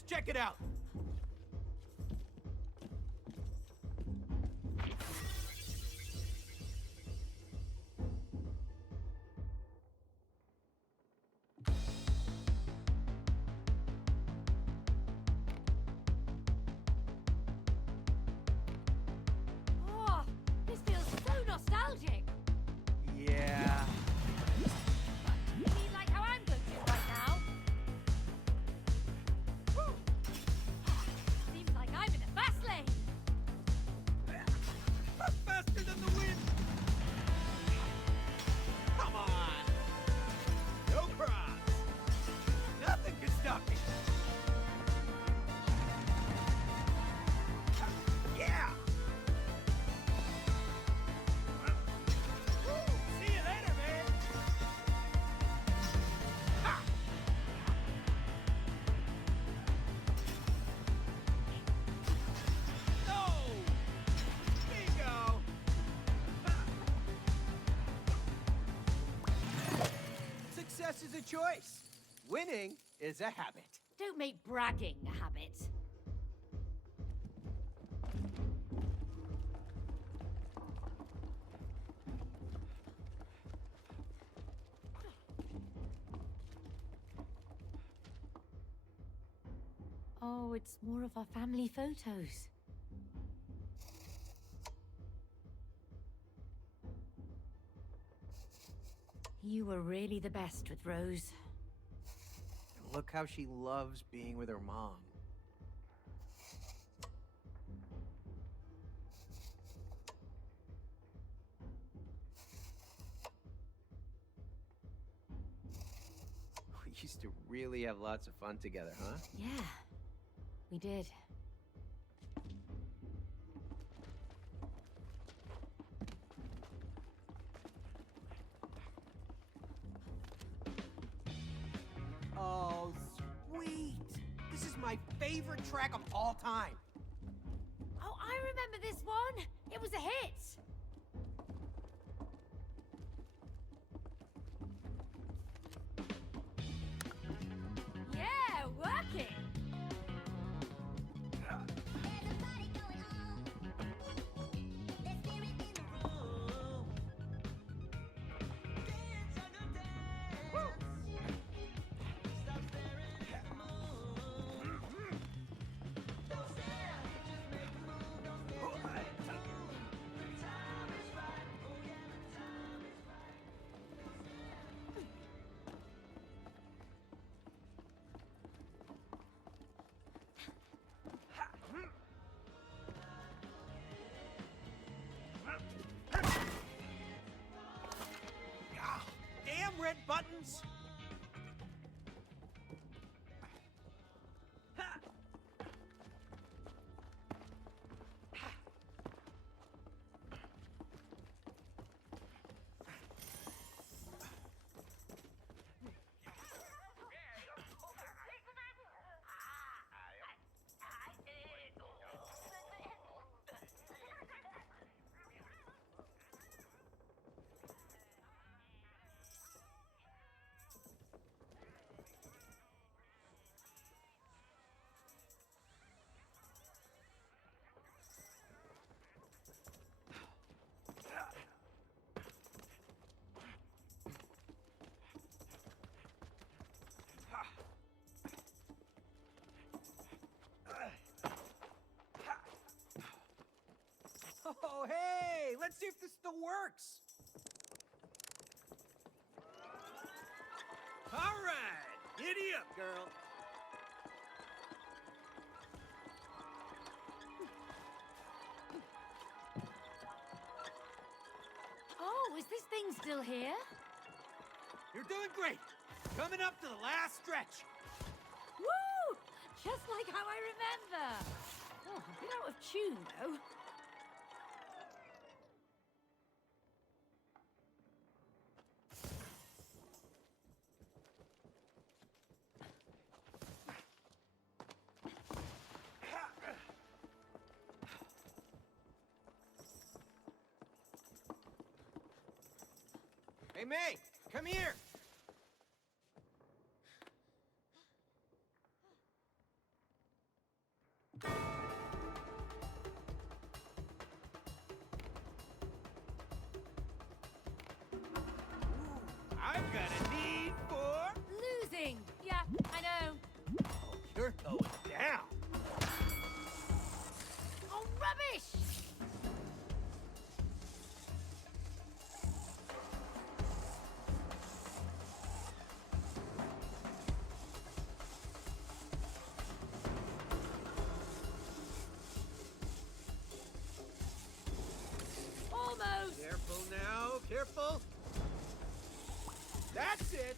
Let's check it out. Oh, this feels so nostalgic. Yeah. You mean like how I'm going to right now? Whew. Seems like I'm in a fast lane. Faster than the wind. Come on. No props. Nothing can stop me. Yeah. Woo, see you later, man. Ha! No! Bingo! Ha! Success is a choice. Winning is a habit. Don't make bragging a habit. Oh, it's more of our family photos. You were really the best with Rose. And look how she loves being with her mom. We used to really have lots of fun together, huh? Yeah, we did. Oh, sweet! This is my favorite track of all time. Oh, I remember this one. It was a hit. Yeah, working. Damn red buttons! Oh, hey! Let's see if this still works! All right! Giddy up, girl! Oh, is this thing still here? You're doing great! Coming up to the last stretch! Woo! Just like how I remember. Oh, a bit out of tune, though. Hey, May! Come here! I've got a need for... Losing. Yeah, I know. Oh, you're going down. Oh, rubbish! Almost. Careful now, careful. That's it.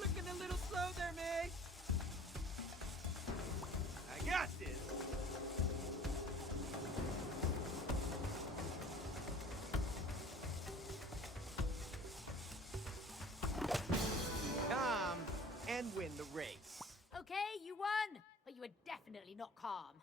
Looking a little slow there, Meg. I got this. Calm and win the race. Okay, you won, but you were definitely not calm.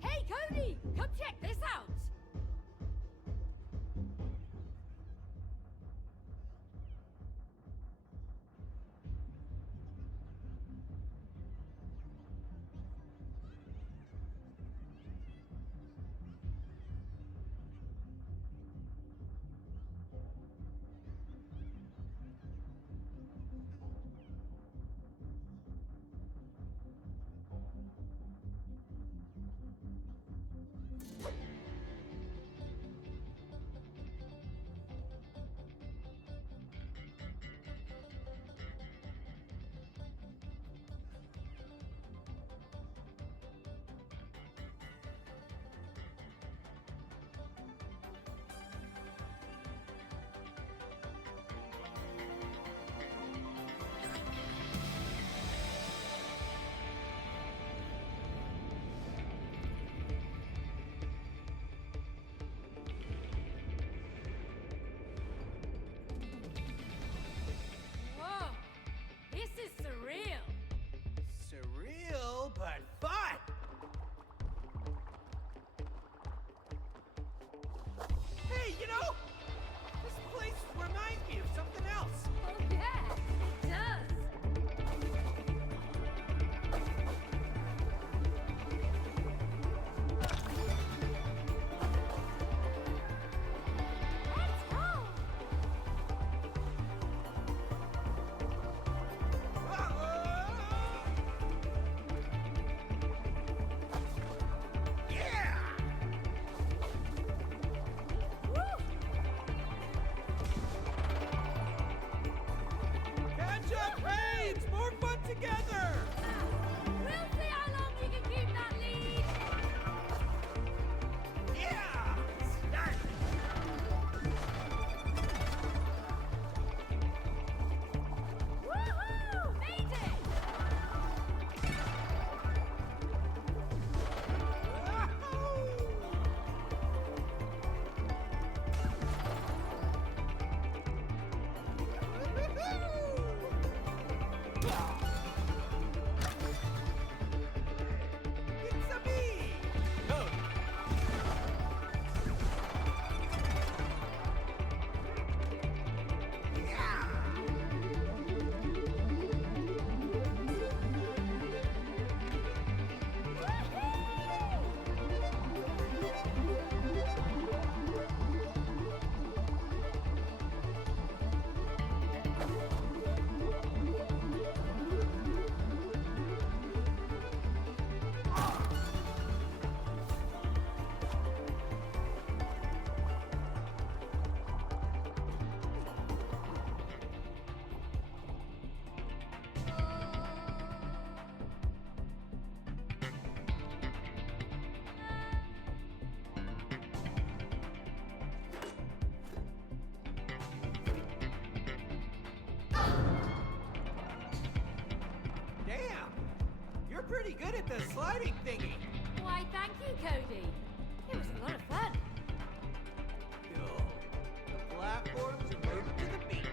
Hey, Cody! Come check this out! Whoa! This is surreal! Surreal, but fun. Hey, you know, this place reminds me of something else. Oh yeah, it does! Let's go! Yeah! Woo! Catch up, hey! It's more fun together! We'll see how long you can keep that lead! Yeah! Start! Woohoo! Made it! It's a me! Cody. pretty good at the sliding thingy. Why, thank you, Cody. It was a lot of fun. Cool. The platforms are moving to the beat.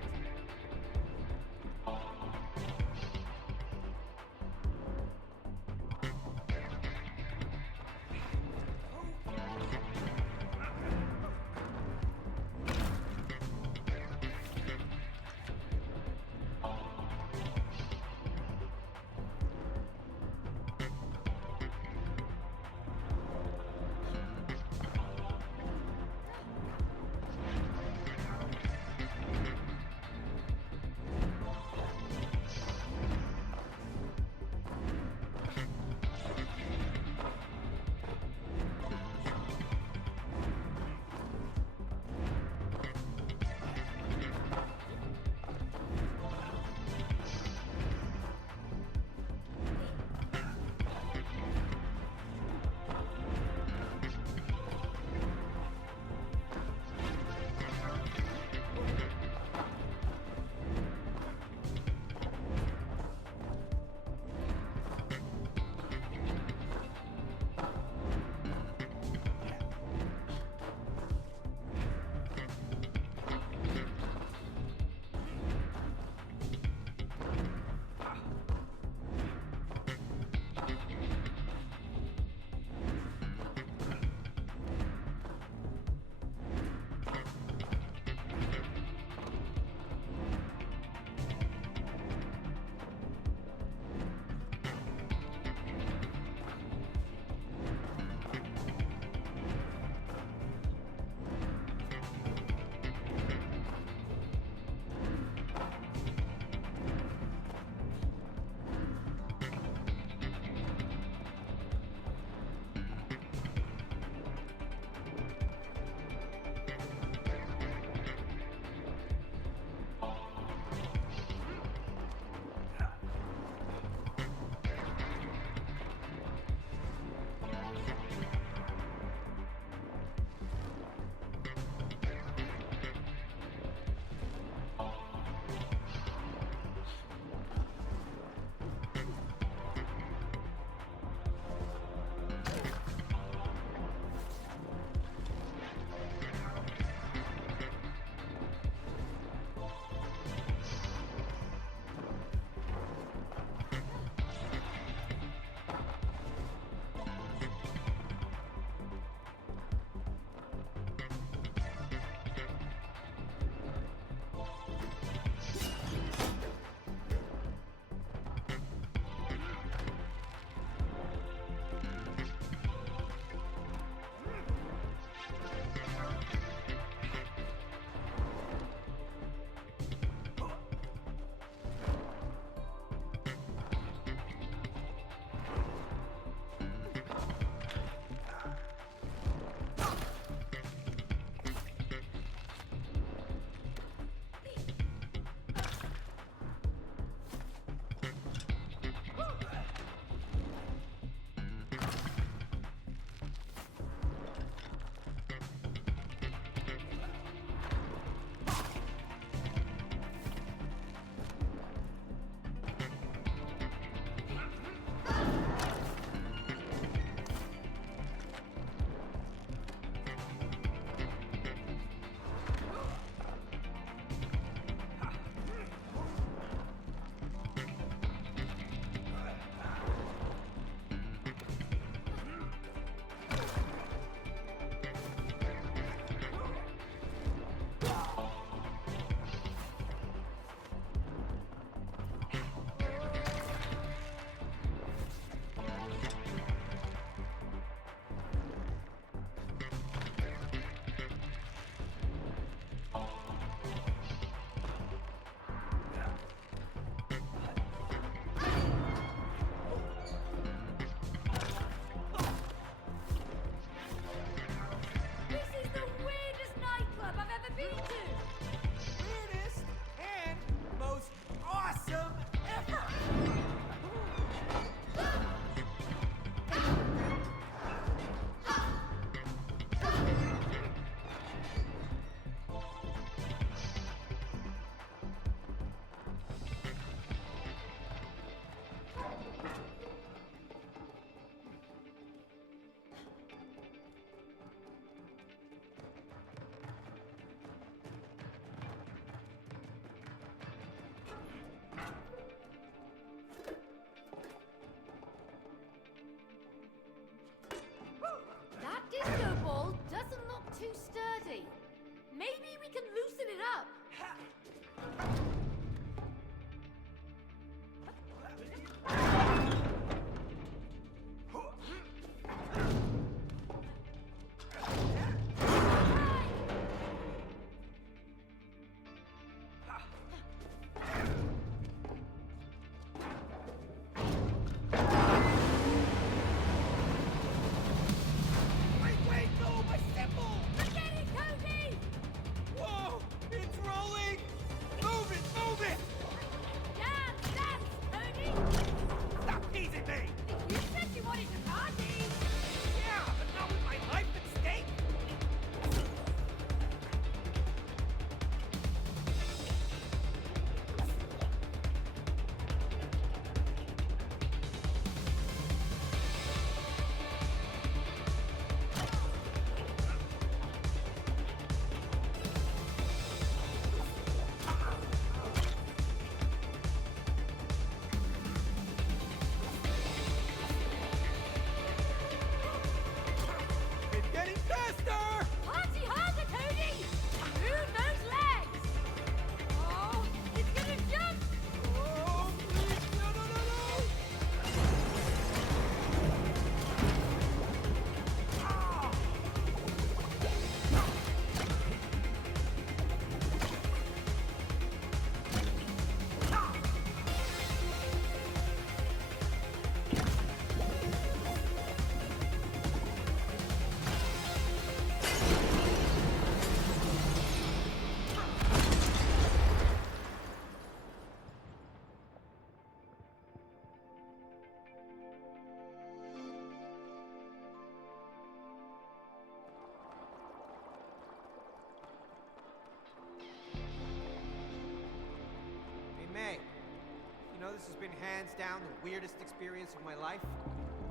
been hands down the weirdest experience of my life.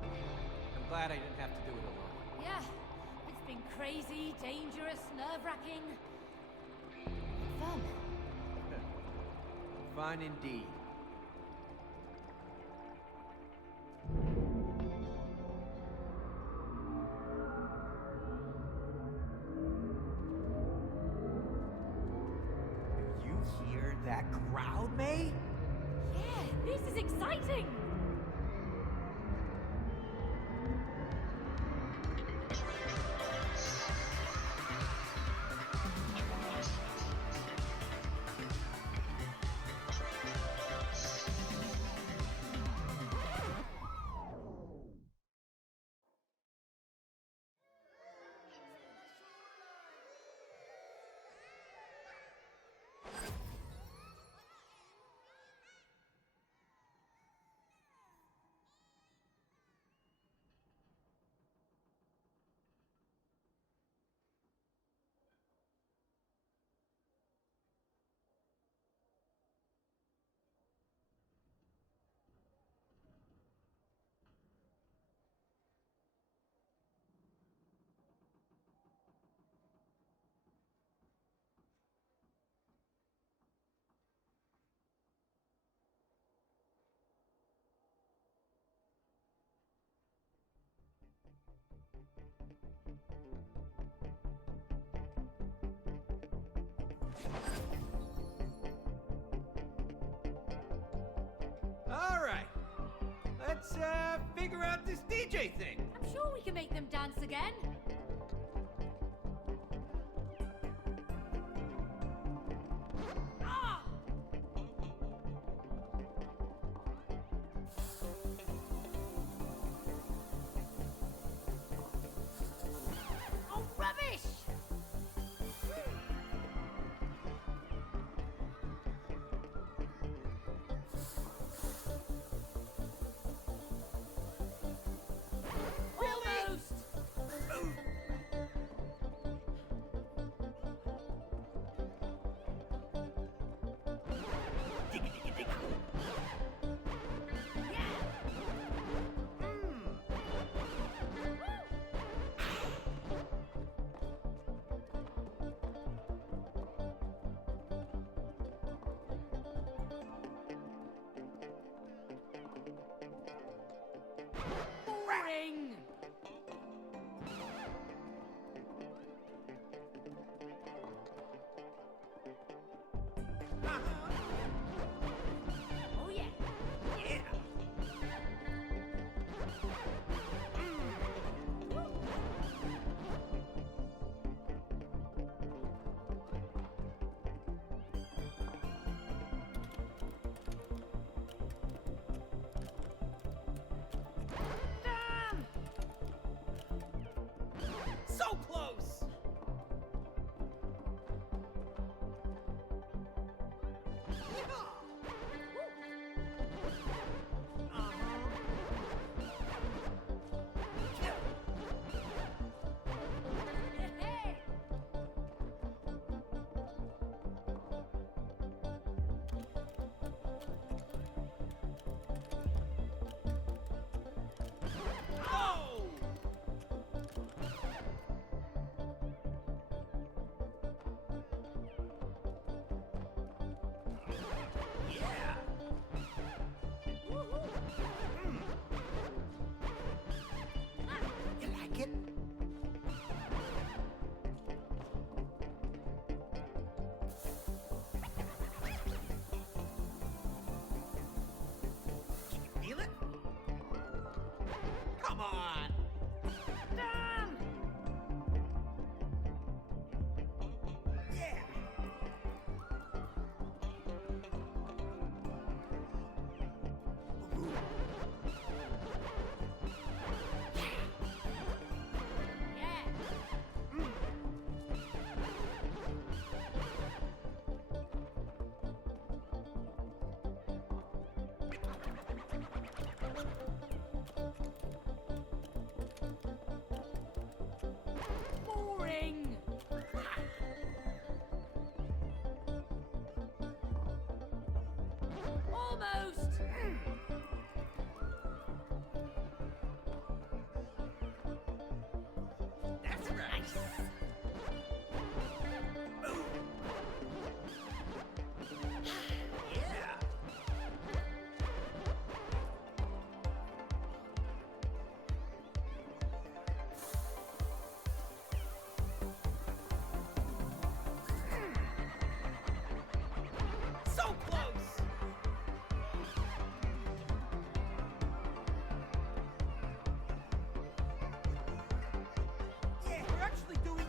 I'm glad I didn't have to do it alone. Yeah, it's been crazy, dangerous, nerve-wracking. Fun. Fun indeed. You hear that crowd, May? Yeah, this is exciting! All right. Let's figure out this DJ thing. I'm sure we can make them dance again. Ah! Oh, rubbish! Almost! Boring! Oh yeah! Yeah. Damn! So close. Hey! Oh! Yeah. You like it? Can you feel it? Come on. Damn! Yeah. Yeah! Boring! Almost! Yeah. So close. Yeah, we're actually doing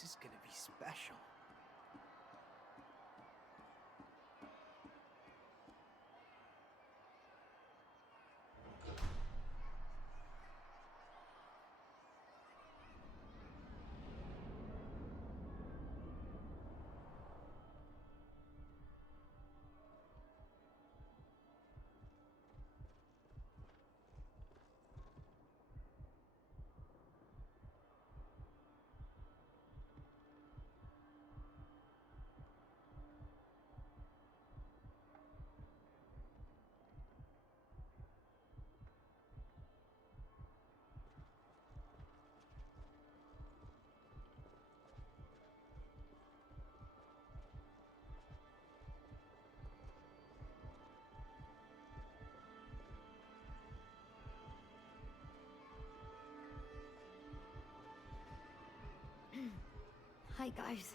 This is gonna be special. Hi, guys.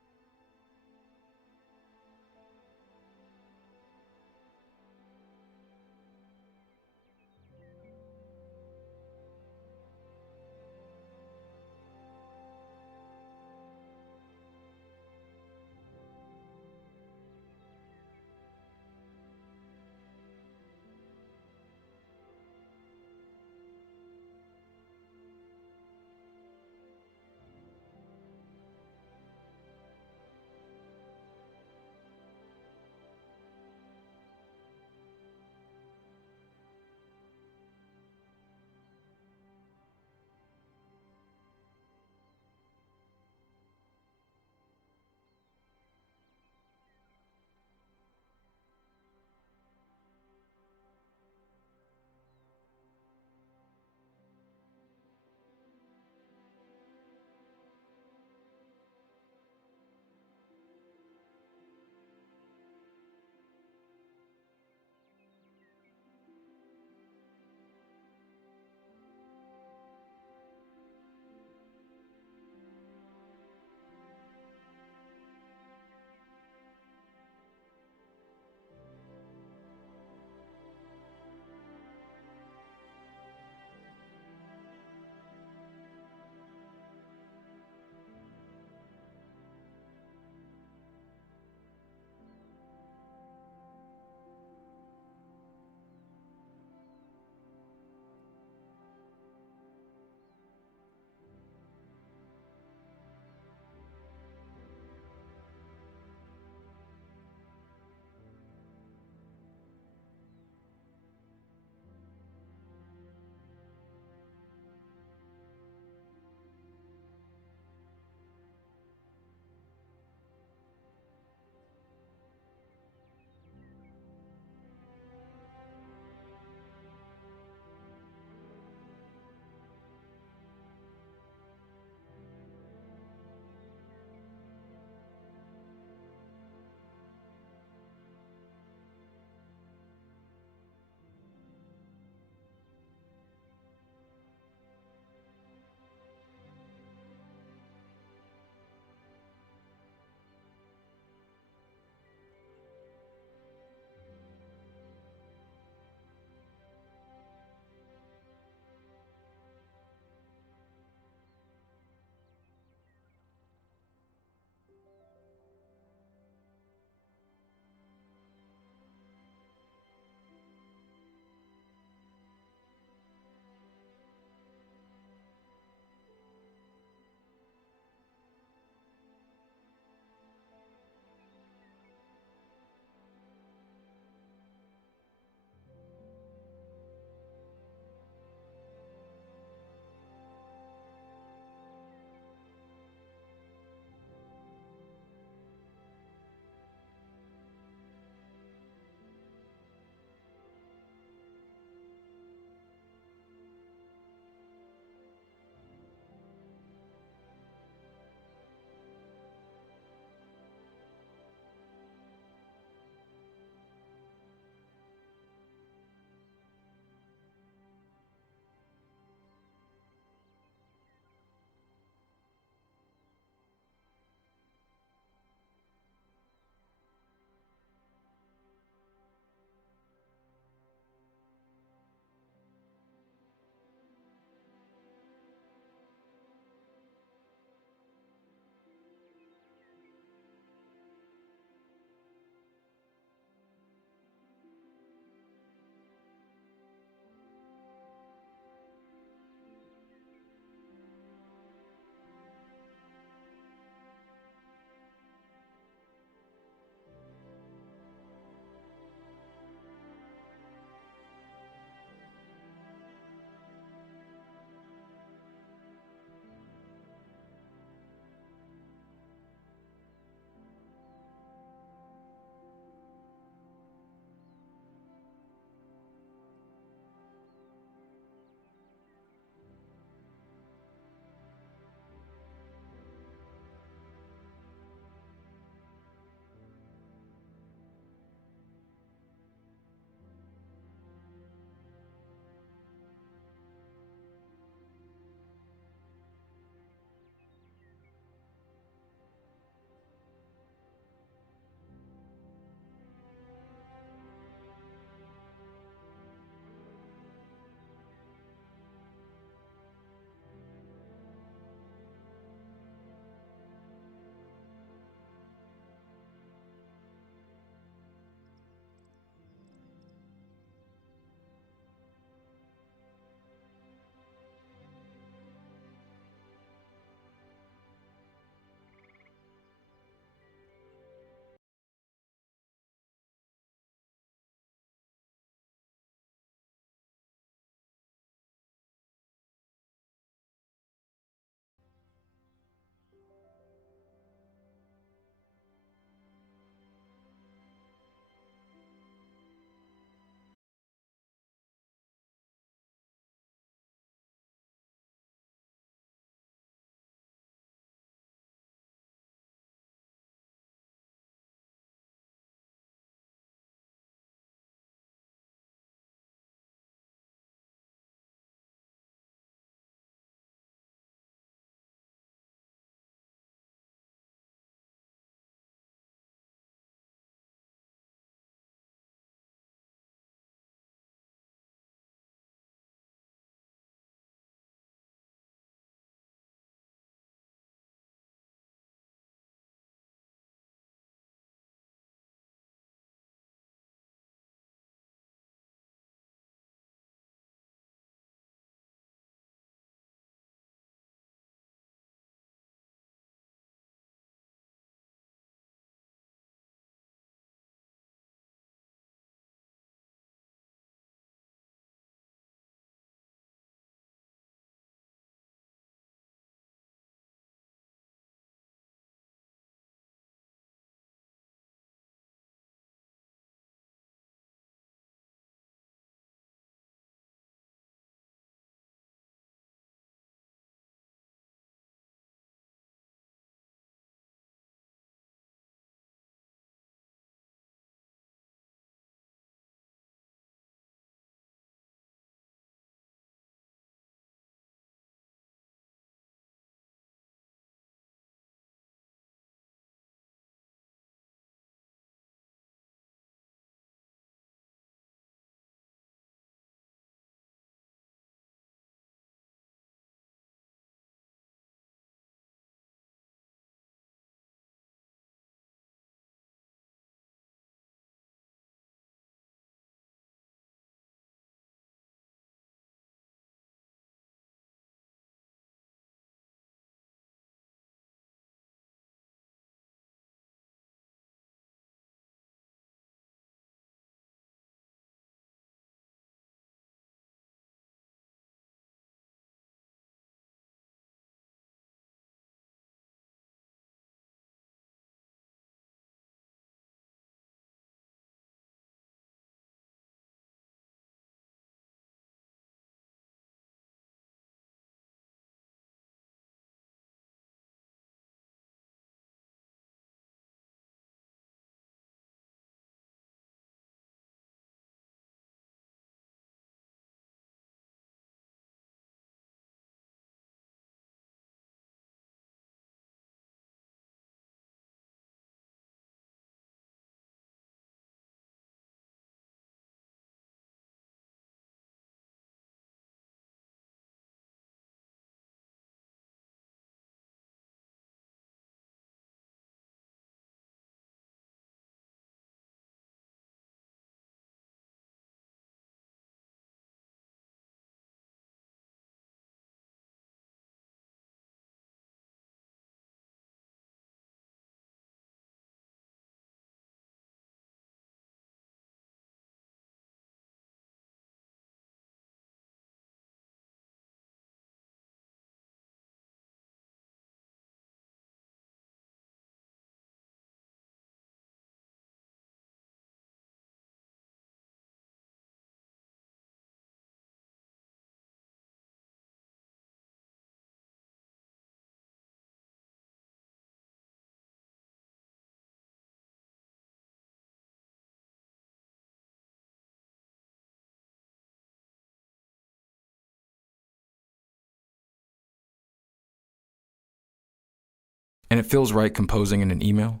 And it feels right composing in an email,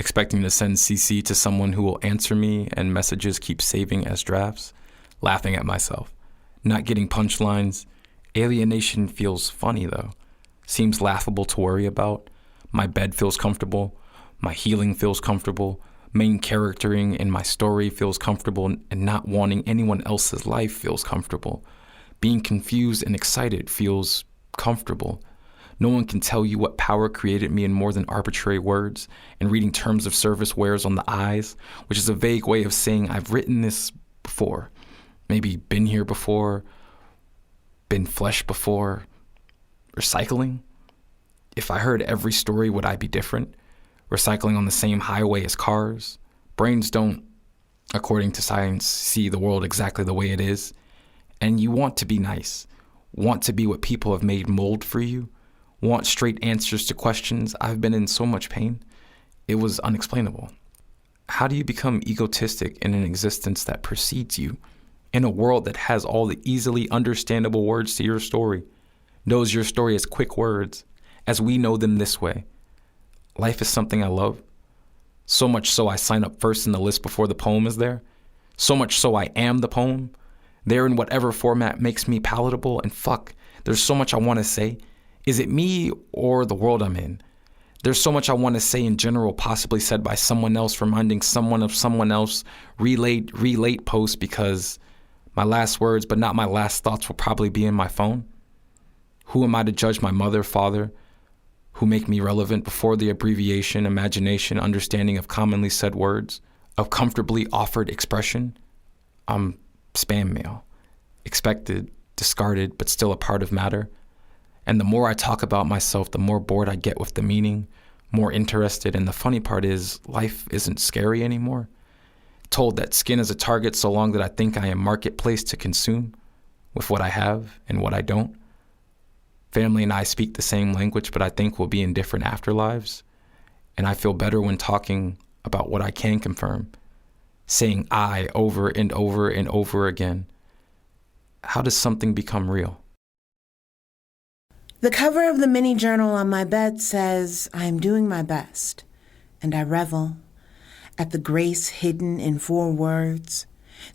expecting to send CC to someone who will answer me and messages keep saving as drafts, laughing at myself, not getting punchlines. Alienation feels funny though, seems laughable to worry about. My bed feels comfortable, my healing feels comfortable, main charactering in my story feels comfortable, and not wanting anyone else's life feels comfortable. Being confused and excited feels comfortable. No one can tell you what power created me in more than arbitrary words, and reading terms of service wears on the eyes, which is a vague way of saying I've written this before, maybe been here before, been flesh before. Recycling? If I heard every story, would I be different? Recycling on the same highway as cars? Brains don't, according to science, see the world exactly the way it is. And you want to be nice, want to be what people have made mold for you, want straight answers to questions. I've been in so much pain. It was unexplainable. How do you become egotistic in an existence that precedes you, in a world that has all the easily understandable words to your story, knows your story as quick words, as we know them this way? Life is something I love. So much so I sign up first in the list before the poem is there. So much so I am the poem. There in whatever format makes me palatable. And fuck, there's so much I want to say. Is it me or the world I'm in? There's so much I want to say in general, possibly said by someone else, reminding someone of someone else, relate post, because my last words, but not my last thoughts, will probably be in my phone. Who am I to judge my mother, father, who make me relevant before the abbreviation, imagination, understanding of commonly said words, of comfortably offered expression? I'm spam mail, expected, discarded, but still a part of matter. And the more I talk about myself, the more bored I get with the meaning, more interested. And the funny part is, life isn't scary anymore. Told that skin is a target so long that I think I am marketplace to consume with what I have and what I don't. Family and I speak the same language, but I think we'll be in different afterlives. And I feel better when talking about what I can confirm, saying I over and over and over again. How does something become real? The cover of the mini journal on my bed says, I am doing my best, and I revel at the grace hidden in 4 words,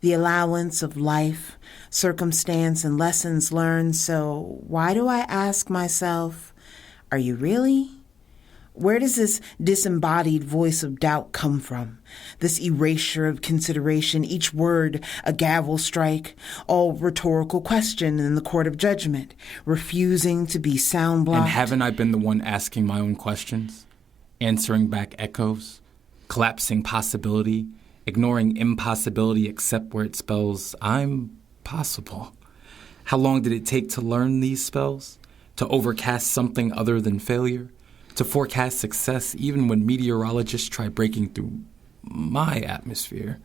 the allowance of life, circumstance, and lessons learned. So why do I ask myself, are you really? Where does this disembodied voice of doubt come from? This erasure of consideration, each word a gavel strike, all rhetorical question in the court of judgment, refusing to be sound blocked. And haven't I been the one asking my own questions, answering back echoes, collapsing possibility, ignoring impossibility except where it spells I'm possible? How long did it take to learn these spells? To overcast something other than failure? To forecast success even when meteorologists try breaking through my atmosphere?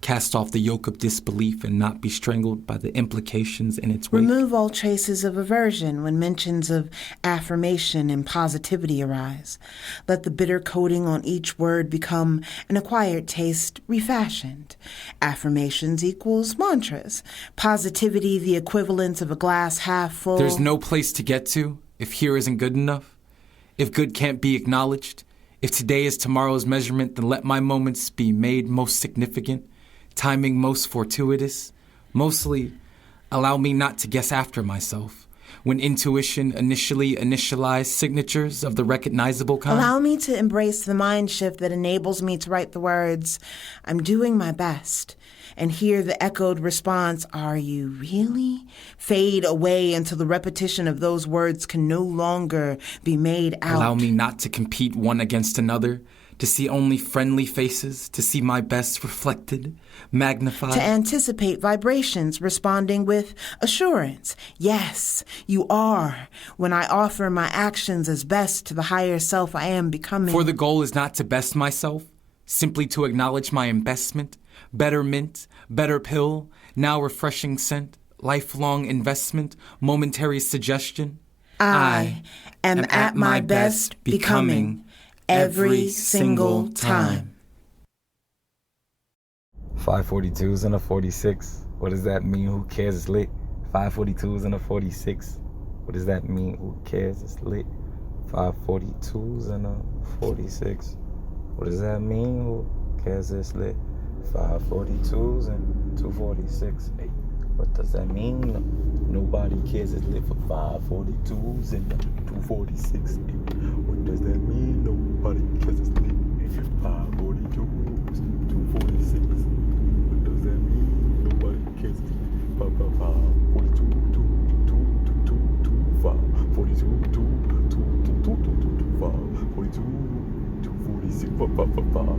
Cast off the yoke of disbelief and not be strangled by the implications in its wake? Remove all traces of aversion when mentions of affirmation and positivity arise. Let the bitter coating on each word become an acquired taste refashioned. Affirmations equals mantras. Positivity the equivalent of a glass half full. There's no place to get to if here isn't good enough. If good can't be acknowledged, if today is tomorrow's measurement, then let my moments be made most significant, timing most fortuitous. Mostly, allow me not to guess after myself. When intuition initially initialized signatures of the recognizable kind. Allow me to embrace the mind shift that enables me to write the words, I'm doing my best, and hear the echoed response, are you really? Fade away until the repetition of those words can no longer be made out. Allow me not to compete one against another, to see only friendly faces, to see my best reflected, magnified. To anticipate vibrations responding with assurance. Yes, you are, when I offer my actions as best to the higher self I am becoming. For the goal is not to best myself, simply to acknowledge my investment, better mint, better pill, now refreshing scent, lifelong investment, momentary suggestion. I am at my best becoming every single time. 542s and a 46. What does that mean? Who cares? It's lit. 542s and a 46. What does that mean? Who cares? It's lit. 542s and a 46. What does that mean? Who cares? It's lit. 542s and 246. Hey, what does that mean? Nobody cares. It's lit for 542s and 246. Hey, what does that mean? Nobody cares. It's lit. Hey, 542s, 246. What does that mean? Nobody cares. 42, 42, 246, 5, 5.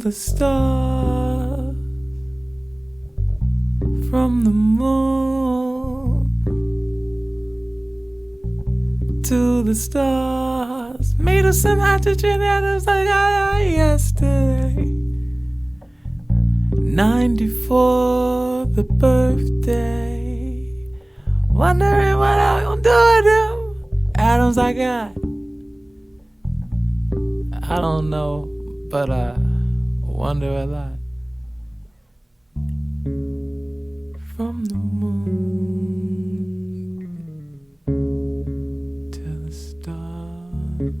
the stars, from the moon to the stars, made of some hydrogen atoms like I yesterday. 94, the birthday. Wondering what I'm gonna do with them atoms I got. I don't know, but I wonder a lot. From the moon to the stars.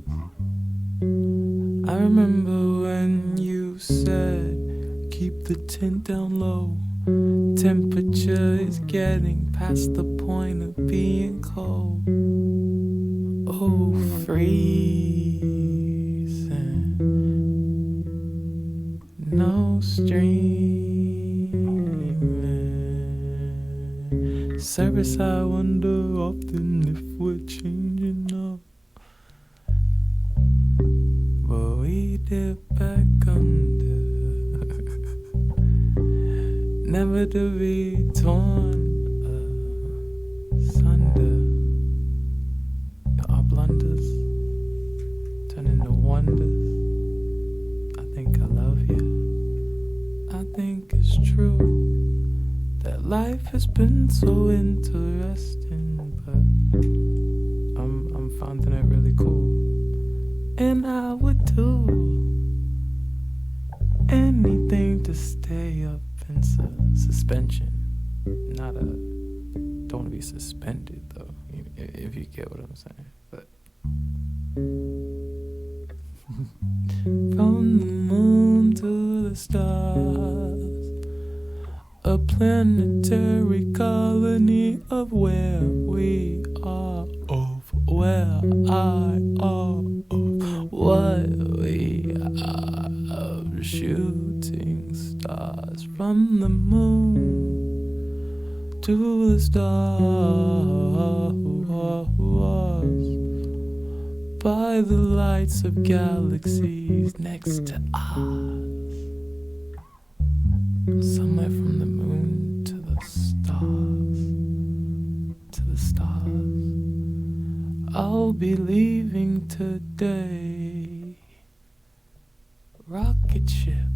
I remember when you said, keep the tent down low. Temperature is getting past the point of being cold. Oh, freezing. No streaming. Service, I wonder often if we're changing up. But we dip back under. Never to be torn asunder. Our blunders turn into wonders. I think I love you. I think it's true that life has been so interesting, but I'm finding it really cool. And I would do anything to stay up in suspension. Not a, don't want to be suspended though, if you get what I'm saying. But from the moon to the stars, a planetary colony of where we are, of where I are, of what we are, of shooting stars. From the moon to the stars, by the lights of galaxies next to us. Somewhere from the moon to the stars, to the stars. I'll be leaving today. Rocket ship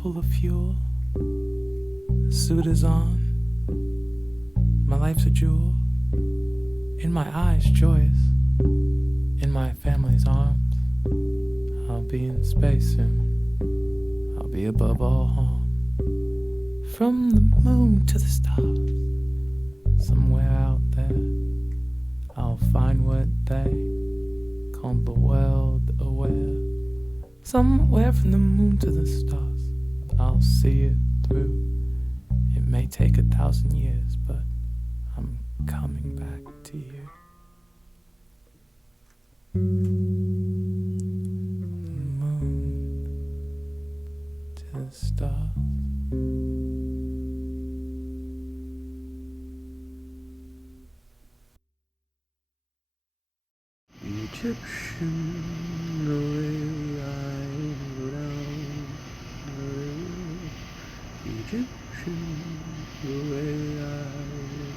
full of fuel. Suit is on. My life's a jewel. In my eyes, joyous. In my family's arms. I'll be in space soon. I'll be above all harm. From the moon to the stars. Somewhere out there, I'll find what they call the world aware. Somewhere from the moon to the stars, I'll see it through. It may take 1,000 years, but I'm coming back to you. Moon to the stars. Egyptian, the way I go down the river. Egyptian, the way I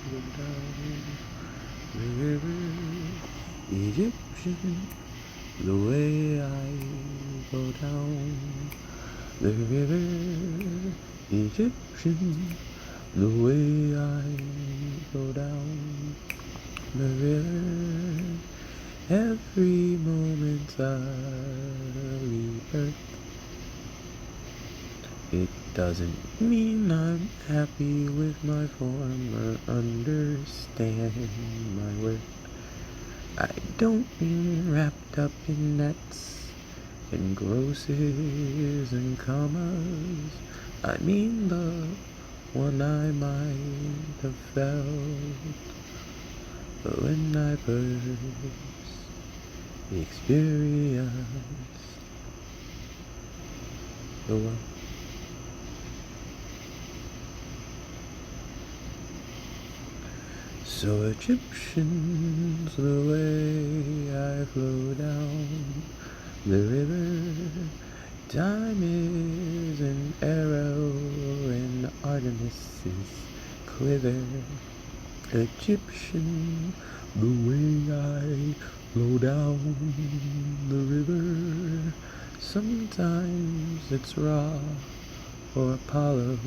go down the river. Egyptian, the way I go down the river. Egyptian, the way I go down the river. Every moment's a rebirth. It doesn't mean I'm happy with my form or understand my worth. I don't mean wrapped up in nets and grosses and commas. I mean the one I might have felt when I first experienced the world. So Egyptians, the way I flow down the river, Time is an arrow and Artemis's quiver. Egyptian, the way I flow down the river. Sometimes it's Ra or Apollo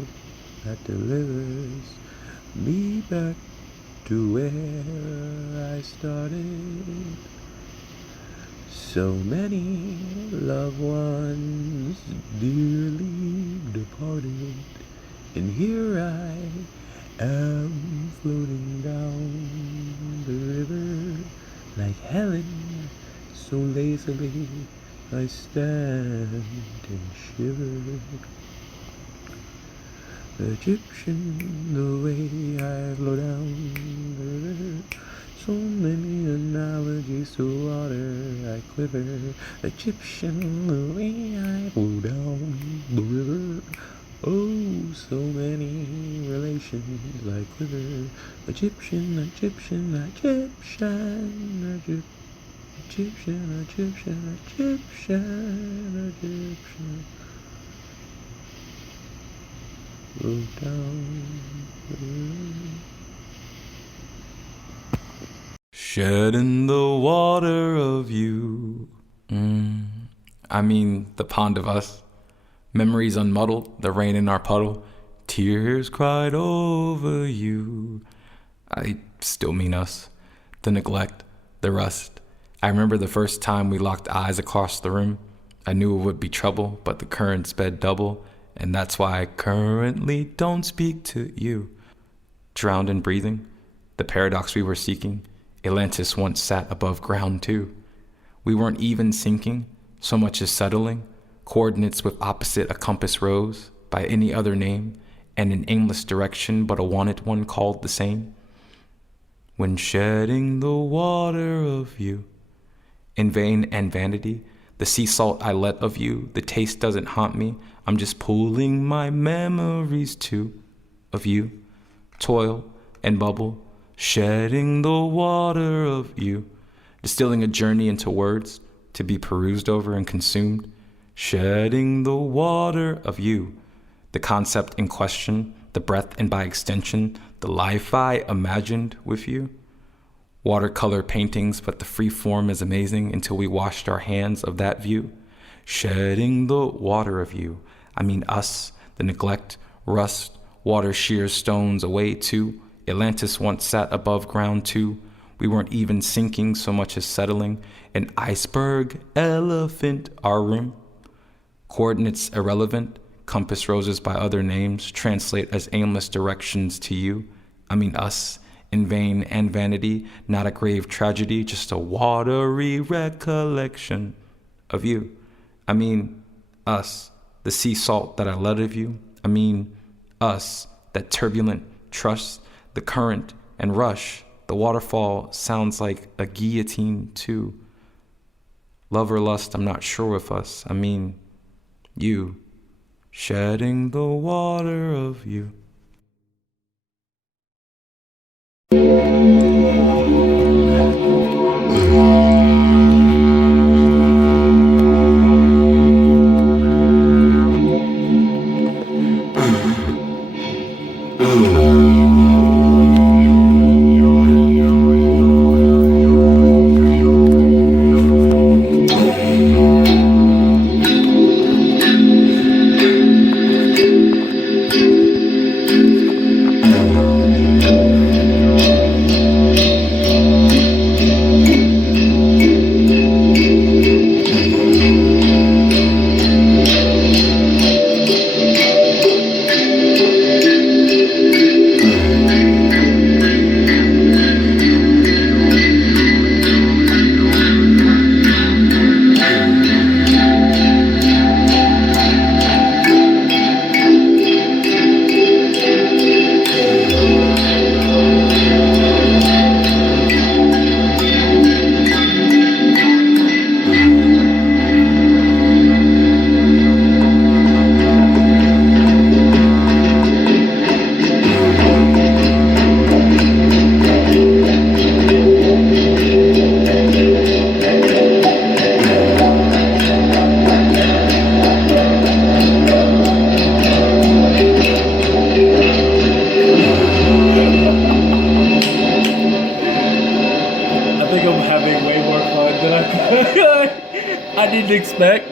that delivers me back to where I started. So many loved ones dearly departed, and here I am floating down the river like Helen, so lazily I stand and shiver. Egyptian, the way I flow down the river. So many analogies to water I quiver. Egyptian, the way I flow down the river. Oh, so many relations I quiver. Egyptian, Egyptian, Egyptian, Egyptian, Egyptian, Egyptian, Egyptian. Flow down the river. Shed in the water of you. I mean, the pond of us. Memories unmuddled, the rain in our puddle. Tears cried over you. I still mean us. The neglect, the rust. I remember the first time we locked eyes across the room. I knew it would be trouble, but the current sped double. And that's why I currently don't speak to you. Drowned in breathing, the paradox we were seeking. Atlantis once sat above ground too. We weren't even sinking, so much as settling. Coordinates with opposite a compass rose, by any other name, and an aimless direction but a wanted one called the same. When shedding the water of you, in vain and vanity, the sea salt I let of you, the taste doesn't haunt me, I'm just pulling my memories too, of you, toil and bubble, shedding the water of you, distilling a journey into words to be perused over and consumed, shedding the water of you, the concept in question, the breath and by extension, the life I imagined with you. Watercolor paintings, but the free form is amazing until we washed our hands of that view. Shedding the water of you, I mean us, the neglect, rust, water shears stones away too. Atlantis once sat above ground too. We weren't even sinking so much as settling. An iceberg, elephant, our room. Coordinates irrelevant, compass roses by other names translate as aimless directions to you. I mean us, in vain and vanity, not a grave tragedy, just a watery recollection of you. I mean us, the sea salt that I let of you. I mean us, that turbulent trust, the current and rush. The waterfall sounds like a guillotine too. Love or lust, I'm not sure with us. I mean you, shedding the water of you. I didn't expect.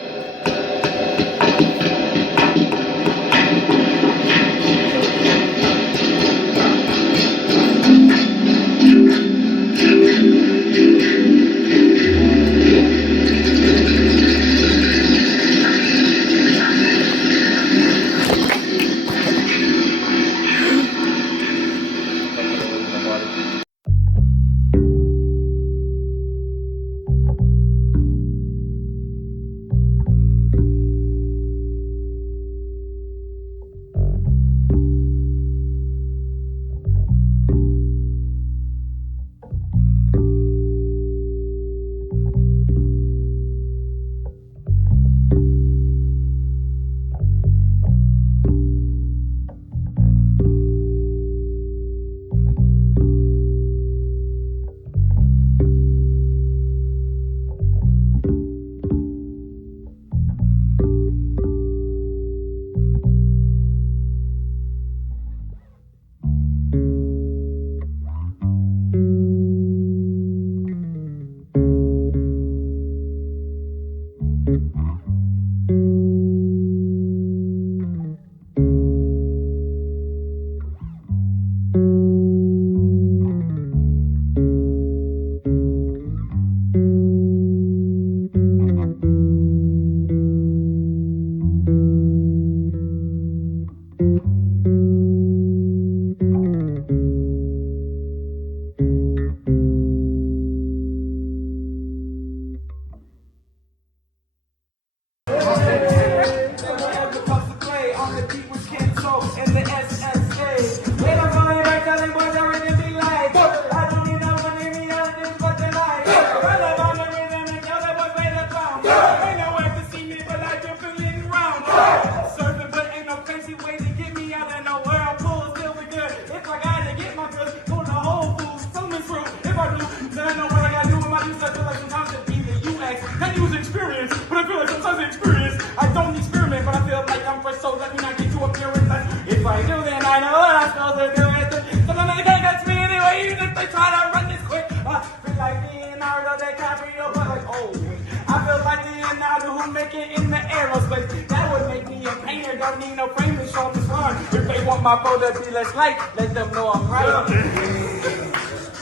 My photo be less light, let them know I'm right.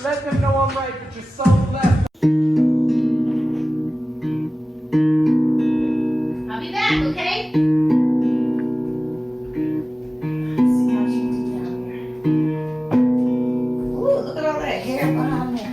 Let them know I'm right, but you're so left. I'll be back, okay? See how she did down here. Ooh, look at all that hair behind there.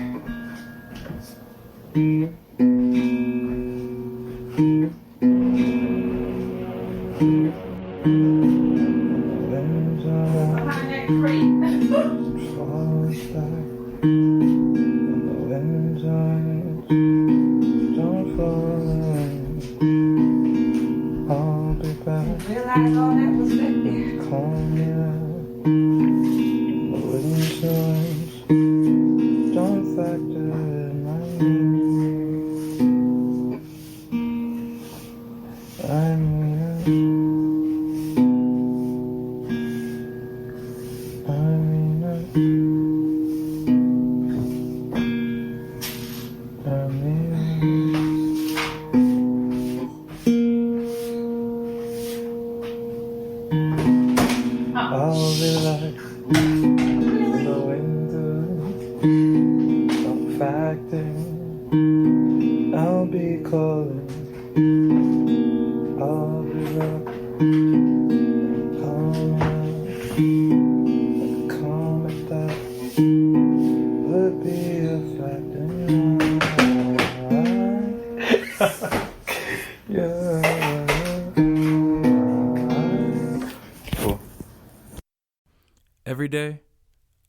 Every day,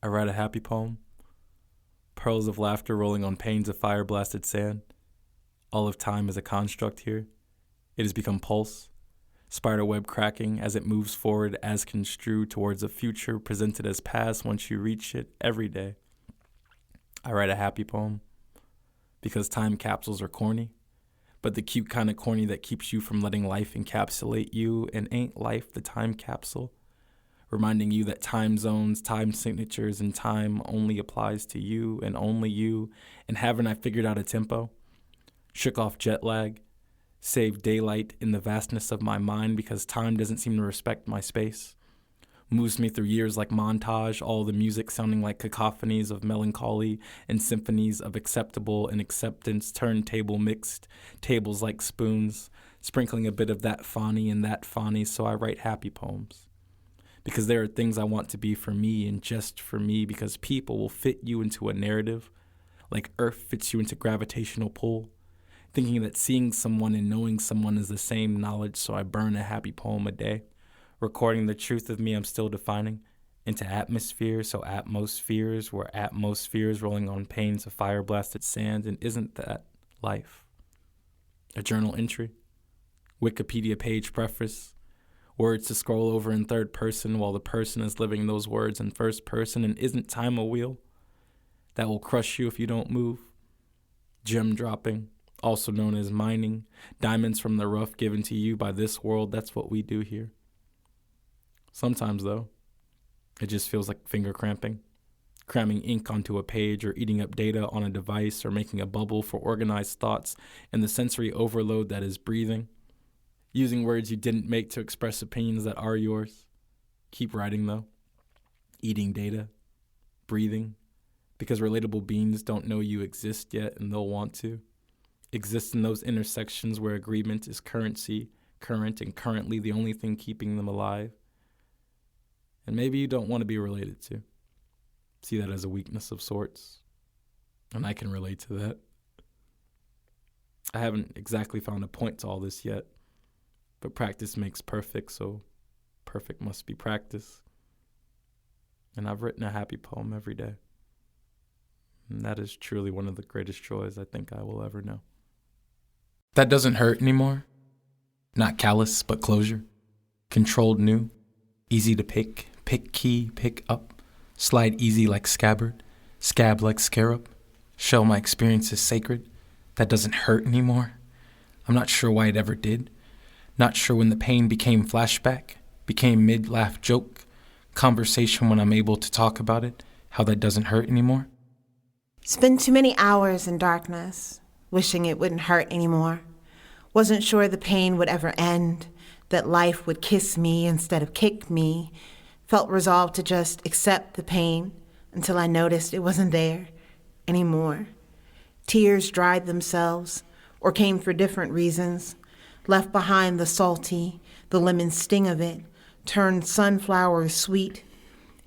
I write a happy poem. Pearls of laughter rolling on panes of fire-blasted sand. All of time is a construct here. It has become pulse, spider web cracking as it moves forward as construed towards a future presented as past once you reach it every day. I write a happy poem because time capsules are corny, but the cute kind of corny that keeps you from letting life encapsulate you, and ain't life the time capsule? Reminding you that time zones, time signatures, and time only applies to you, and haven't I figured out a tempo? shook off jet lag, saved daylight in the vastness of my mind because time doesn't seem to respect my space. Moves me through years like montage, all the music sounding like cacophonies of melancholy and symphonies of acceptable and acceptance, turntable mixed, tables like spoons, sprinkling a bit of that fani and that fani, so I write happy poems. Because there are things I want to be for me and just for me, because people will fit you into a narrative, like Earth fits you into gravitational pull, thinking that seeing someone and knowing someone is the same knowledge, so I burn a happy poem a day. Recording the truth of me I'm still defining into atmosphere, so atmospheres were atmospheres rolling on panes of fire-blasted sand, and isn't that life? A journal entry, Wikipedia page preface, words to scroll over in third person while the person is living those words in first person, and isn't time a wheel that will crush you if you don't move? Gem dropping, also known as mining, diamonds from the rough given to you by this world, that's what we do here. Sometimes, though, it just feels like finger cramping, cramming ink onto a page or eating up data on a device or making a bubble for organized thoughts and the sensory overload that is breathing, using words you didn't make to express opinions that are yours. Keep writing, though, eating data, breathing, because relatable beings don't know you exist yet and they'll want to. Exist in those intersections where agreement is currency, current and currently the only thing keeping them alive. And maybe you don't want to be related to. See that as a weakness of sorts. And I can relate to that. I haven't exactly found a point to all this yet, but practice makes perfect, so perfect must be practice. And I've written a happy poem every day. And that is truly one of the greatest joys I think I will ever know. That doesn't hurt anymore. Not callous, but closure. Controlled new. Easy to pick key, pick up, slide easy like scabbard, scab like scarab, shell my experience is sacred, that doesn't hurt anymore. I'm not sure why it ever did, not sure when the pain became flashback, became mid-laugh joke, conversation when I'm able to talk about it, how that doesn't hurt anymore. Spent too many hours in darkness, wishing it wouldn't hurt anymore. Wasn't sure the pain would ever end, that life would kiss me instead of kick me. Felt resolved to just accept the pain until I noticed it wasn't there anymore. Tears dried themselves or came for different reasons. Left behind the salty, the lemon sting of it, turned sunflowers sweet.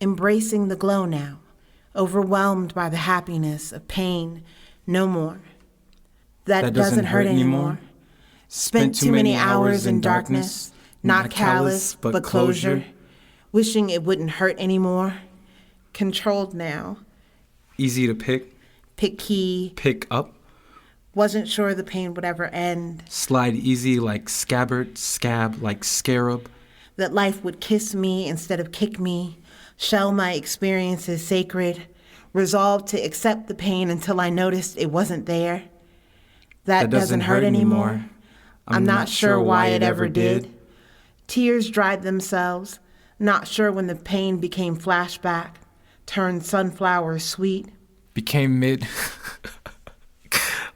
Embracing the glow now, overwhelmed by the happiness of pain, no more. That doesn't hurt anymore. Spent too many hours in darkness, not callous, but closure. Wishing it wouldn't hurt anymore. Controlled now. Easy to pick key, pick up. Wasn't sure the pain would ever end. Slide easy like scabbard, scab like scarab. That life would kiss me instead of kick me. Shell my experiences sacred. Resolved to accept the pain until I noticed it wasn't there. That doesn't hurt anymore. I'm not sure why it ever did. Tears dried themselves. Not sure when the pain became flashback. Turned sunflowers sweet. Became mid.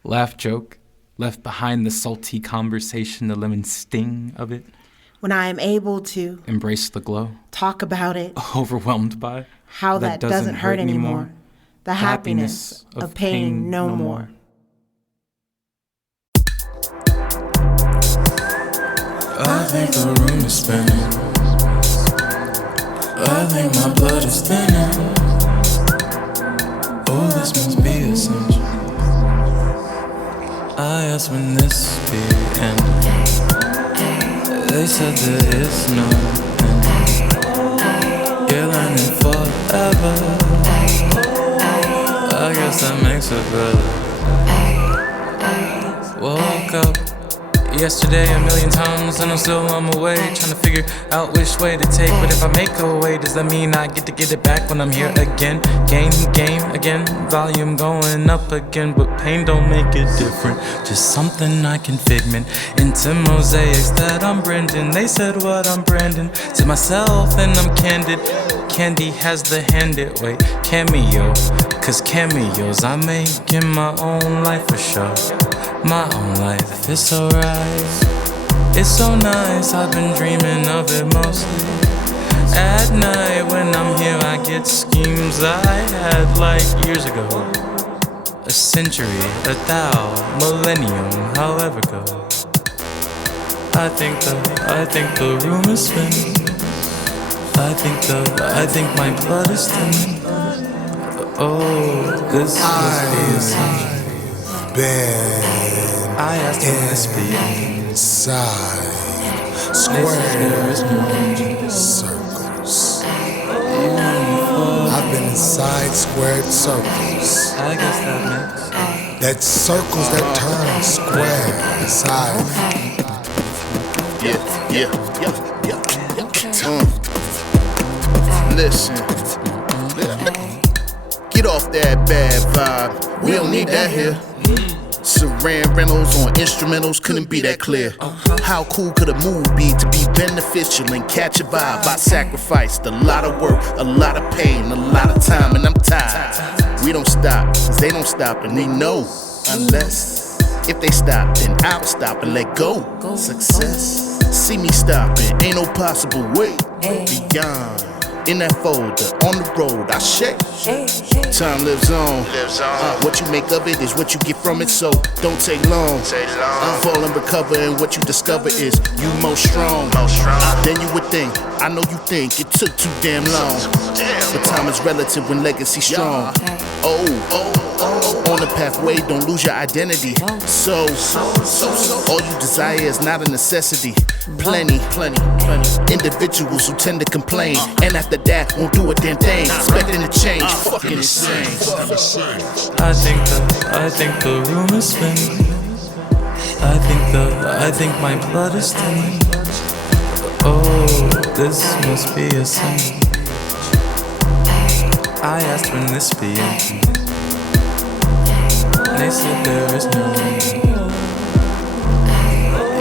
Laugh joke. Left behind the salty conversation, the lemon sting of it. When I am able to embrace the glow. Talk about it. Overwhelmed by how that doesn't hurt anymore. The happiness of pain no more. I think the room is spinning. I think my blood is thinning. Oh, this must be essential. I asked when this be ending. They said there is no end. You're learning forever. I guess that makes it better. Woke up yesterday a million times and I'm still on my way, trying to figure out which way to take. But if I make a way, does that mean I get to get it back when I'm here again? Game again, volume going up again. But pain don't make it different, just something I can figment into mosaics that I'm Brendan. They said what I'm Brandon to myself and I'm candid. Candy has the handed way cameo. Cause cameos I make in my own life for sure. My own life, it's alright. It's so nice, I've been dreaming of it mostly. At night when I'm here I get schemes I had like years ago. A century, a thou, millennium, however go. I think the room is spinning. I think my blood is thinning. Oh, this must be a sign. I asked him this be inside squares, circles. I've been inside squared circles. I guess that makes that circles that turn square inside. Yeah. Listen. Get off that bad vibe. We don't need that here. Saran rentals on instrumentals couldn't be that clear. How cool could a move be to be beneficial and catch a vibe? I sacrificed a lot of work, a lot of pain, a lot of time, and I'm tired. We don't stop, cause they don't stop, and they know. Unless, if they stop, then I'll stop and let go. Success. See me stopping, ain't no possible way beyond. In that folder, on the road, I shake. Time lives on. What you make of it is what you get from it, so don't take long. Fall and recover, and what you discover is you most strong. Then you would think, I know you think it took too damn long. But time is relative when legacy strong. On the pathway, don't lose your identity. So, all you desire is not a necessity. Plenty individuals who tend to complain, and after that won't do a damn thing, expecting to change. Fucking insane. I think the room is spinning. I think my blood is thinning. Oh, this must be a sign. I asked when this be it. They said there is no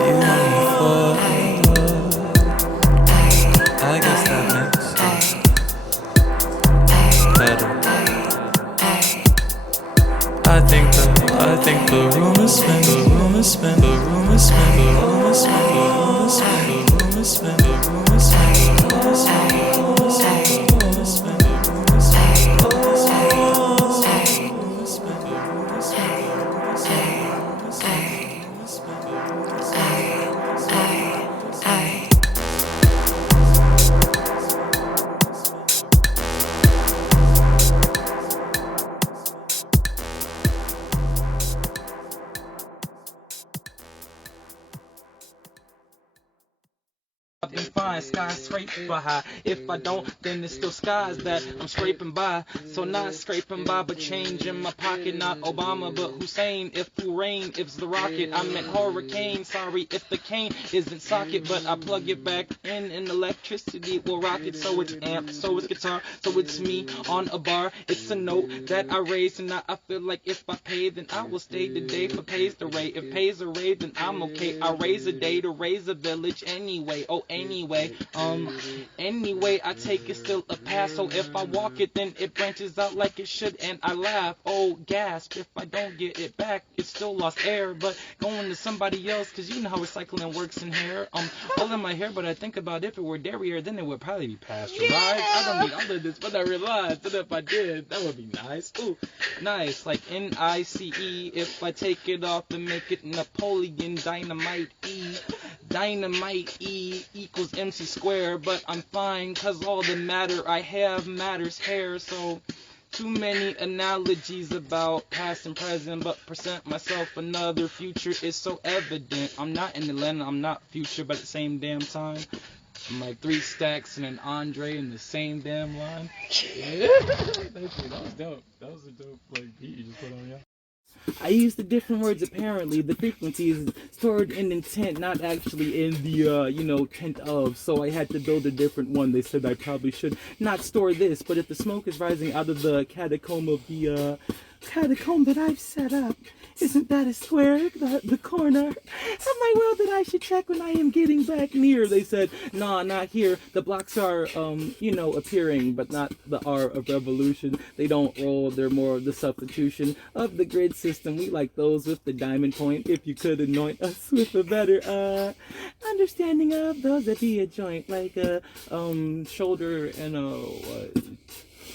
uniform. I guess that makes better. I think the room is spinning. The room is spinning. The room is spinning. The room is spinning. The room is spinning. The room is spinning. The room is spinning. The room is spinning. I've been fine, skyscraper high. If I don't, then it's still skies that I'm scraping by. So not scraping by, but change in my pocket. Not Obama, but Hussein. If pool rain, if's the rocket. I meant hurricane. Sorry if the cane isn't socket, but I plug it back in and electricity will rock it. So it's amp, so it's guitar, so it's me on a bar. It's a note that I raise, and I feel like if I pay, then I will stay today for pays the rate. If pays a rate, then I'm okay. I raise a day to raise a village anyway. Oh, anyway, I take it still a pass. So if I walk it, then it branches out like it should, and I laugh. Oh, gasp! If I don't get it back, it's still lost air. But going to somebody else, cause you know how recycling works in hair. All in my hair, but I think about if it were derriere, then it would probably be pasteurized. I don't need all of this, but I realized that if I did, that would be nice. Ooh, nice, like NICE. If I take it off and make it Napoleon Dynamite E. Dynamite E equals MC square, but I'm fine, cause all the matter I have matters hair. So too many analogies about past and present, but present myself another future is so evident. I'm not in Atlanta, I'm not future, but at the same damn time I'm like 3 stacks and an Andre in the same damn line. Yeah. That was dope. That was a dope like beat you just put on, yeah. I used the different words apparently. The frequency is stored in intent, not actually in the, tent of. So I had to build a different one. They said I probably should not store this, but if the smoke is rising out of the catacomb of the catacomb that I've set up, Isn't that a square? The corner of my world that I should check when I am getting back near. They said, nah, not here. The blocks are, appearing, but not the R of revolution. They don't roll. They're more of the substitution of the grid system. We like those with the diamond point. If you could anoint us with a better understanding of those that be a joint, like a shoulder and a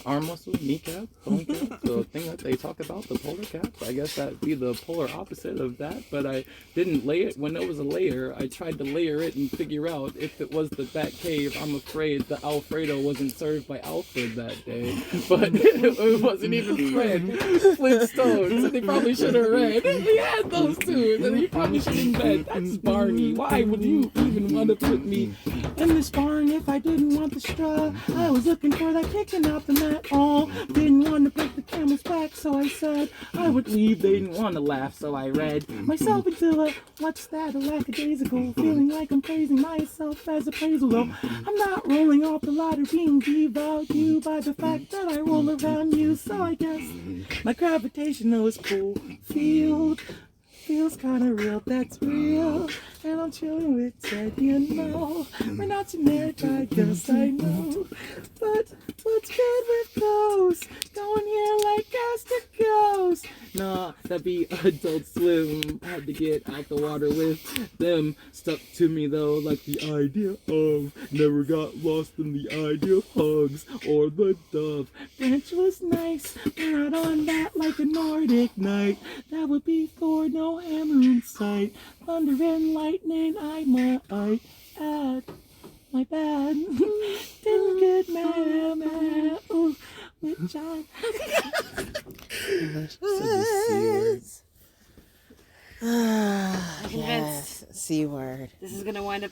arm muscle, kneecap, bone cap, the thing that they talk about, the polar cap. I guess that'd be the polar opposite of that, but I didn't lay it when it was a layer. I tried to layer it and figure out if it was the Bat Cave. I'm afraid the Alfredo wasn't served by Alfred that day, but it wasn't even Fred Flintstones, so they probably should have read. He had those two, and then he probably should have been. That's Barney. Why would you even want to put me in this barn if I didn't want the straw? I was looking for that kicking out the mat. All didn't want to break the camel's back, so I said I would leave. They didn't want to laugh, so I read myself into a what's that, a lackadaisical, feeling like I'm praising myself as appraisal. Though I'm not rolling off the ladder, being devalued by the fact that I roll around you. So I guess my gravitational is cool field feels kinda real, that's real. And I'm chilling with Ted, you know. We're not generic, I guess I know. But what's good with those? Going here like gas to ghost. Nah, that'd be Adult Swim. Had to get out the water with them. Stuck to me though, like the idea of. Never got lost in the idea of hugs or the dove. Branch was nice, but not on that like a Nordic night. That would be Thor, no hammer in sight. Thunder and lightning, I might add. My bad. Didn't get mad. Ooh, with John. Yes, C word. This is gonna wind up